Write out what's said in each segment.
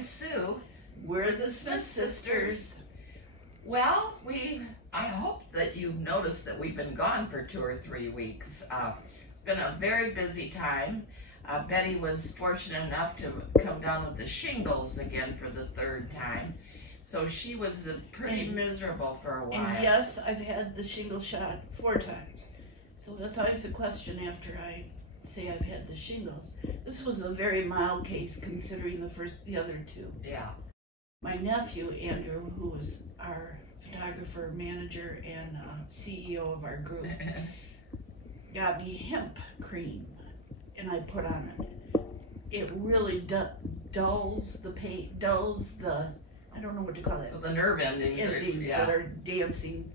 I'm Sue. We're the Smith sisters. Well, I hope that you've noticed that we've been gone for 2 or 3 weeks. It's been a very busy time. Betty was fortunate enough to come down with the shingles again for the 3rd time. So she was pretty miserable for a while. And yes, I've had the shingle shot 4 times. So that's always the question after I say I've had the shingles. This was a very mild case considering the other 2. Yeah. My nephew, Andrew, who was our photographer, manager, and CEO of our group, got me hemp cream, and I put on it. It really dulls the pain, I don't know what to call it. Well, the nerve endings that are dancing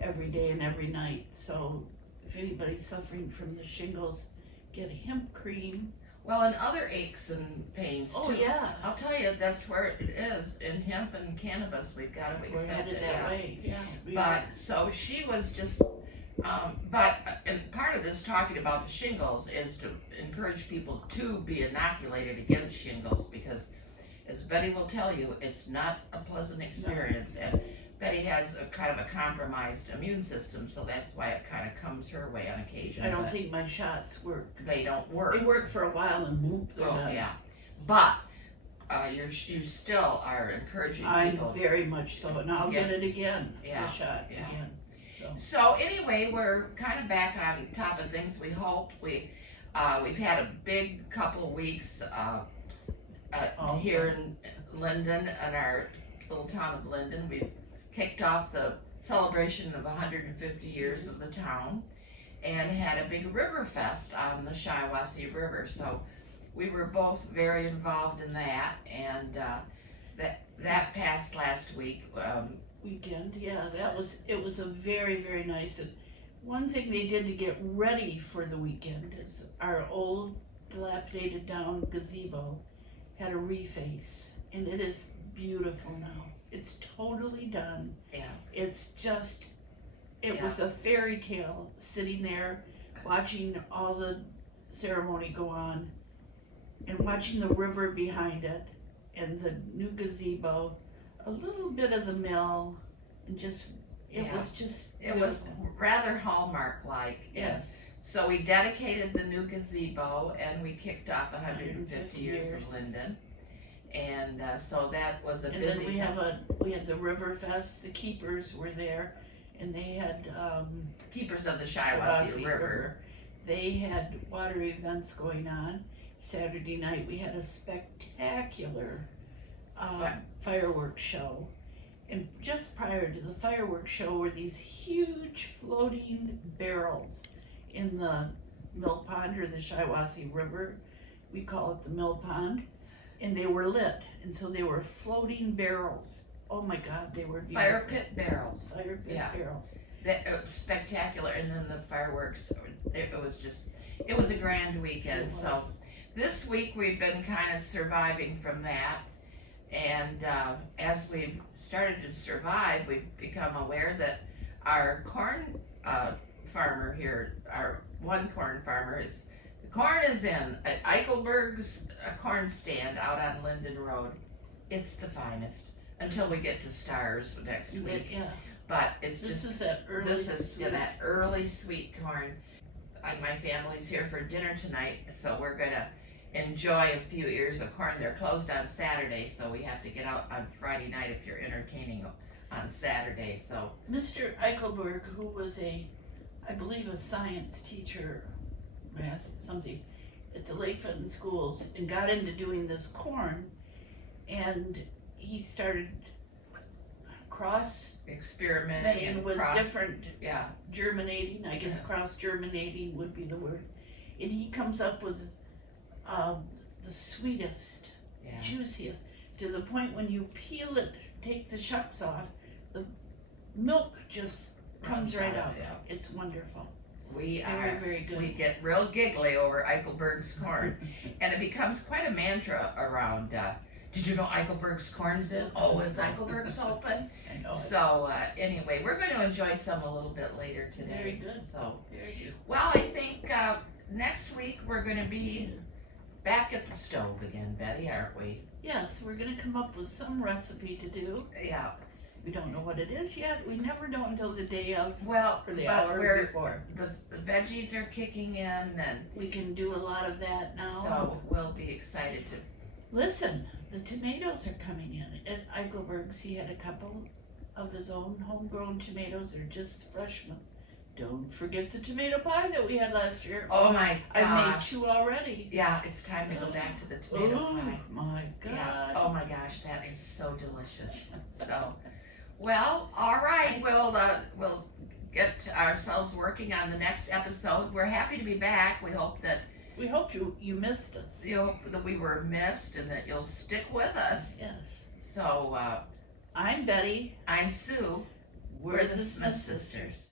every day and every night. So if anybody's suffering from the shingles, get hemp cream. Well, and other aches and pains too. Oh yeah. I'll tell you, that's where it is. In hemp and cannabis, we've got to We're accept headed it. that way. Yeah. But so she was just, and part of this talking about the shingles is to encourage people to be inoculated against shingles, because as Betty will tell you, it's not a pleasant experience. No. And Betty has a kind of a compromised immune system, so that's why it kind of comes her way on occasion. I don't think my shots work. They don't work. They work for a while and boom, they're done. Yeah. But you still are encouraging people. I'm very much so, and I'll get it again. The shot again. So anyway, we're kind of back on top of things. We hope we've had a big couple of weeks here in Linden, in our little town of Linden. We've kicked off the celebration of 150 years of the town and had a big river fest on the Shiawassee River. So we were both very involved in that, and that passed last week. Weekend, yeah, it was a very, very nice. And one thing they did to get ready for the weekend is our old dilapidated down gazebo had a reface, and it is beautiful now. It's totally done. Yeah. It's just, it was a fairy tale sitting there watching all the ceremony go on and watching the river behind it and the new gazebo, a little bit of the mill, and just, it was just beautiful. It was rather Hallmark-like. Yes. So we dedicated the new gazebo and we kicked off 150 years of Linden. And so that was a busy time. And then we had the River Fest. The keepers were there, and they had keepers of the Shiawassee River. They had water events going on. Saturday night we had a spectacular fireworks show, and just prior to the fireworks show were these huge floating barrels in the mill pond, or the Shiawassee River. We call it the mill pond. And they were lit, and so they were floating barrels. Oh my God, they were beautiful. Fire pit barrels. Fire pit barrels. That spectacular, and then the fireworks. It was a grand weekend. So this week we've been kind of surviving from that, and as we've started to survive, we've become aware that our corn farmer here, our one corn farmer, corn is in at Eichelberg's corn stand out on Linden Road. It's the finest until we get to Stars next week. Yeah. But it's this is that early sweet corn. My family's here for dinner tonight, so we're gonna enjoy a few ears of corn. They're closed on Saturday, so we have to get out on Friday night if you're entertaining on Saturday. So Mr. Eichelberg, who was I believe a science teacher, math, something, at the Lake Fenton schools, and got into doing this corn, and he started experimenting with different germinating. I guess cross germinating would be the word, and he comes up with the sweetest, juiciest, to the point when you peel it, take the shucks off, the milk just comes right out. It's wonderful. We very good. We get real giggly over Eichelberg's corn, and it becomes quite a mantra around. Did you know Eichelberg's corn's in? Oh, is Eichelberg's open? I know. So anyway, we're going to enjoy some a little bit later today. Very good. So very good. Well, I think next week we're going to be back at the stove again, Betty, aren't we? Yes, we're gonna come up with some recipe to do. Yeah. We don't know what it is yet. We never know until the day of Well, or the but hour before. the veggies are kicking in, and We can do a lot of that now. so we'll be excited to. Listen, the tomatoes are coming in. At Eichelberg's, he had a couple of his own homegrown tomatoes. They're just freshmen. Don't forget the tomato pie that we had last year. Oh my I made gosh! 2 already. Yeah, it's time to go back to the tomato pie. My God. Yeah. Oh my gosh, that is so delicious. So, well, all right. We'll get ourselves working on the next episode. We're happy to be back. We hope that you missed us. that we were missed and that you'll stick with us. Yes. So, I'm Betty. I'm Sue. We're the the Smith Smith sisters. sisters.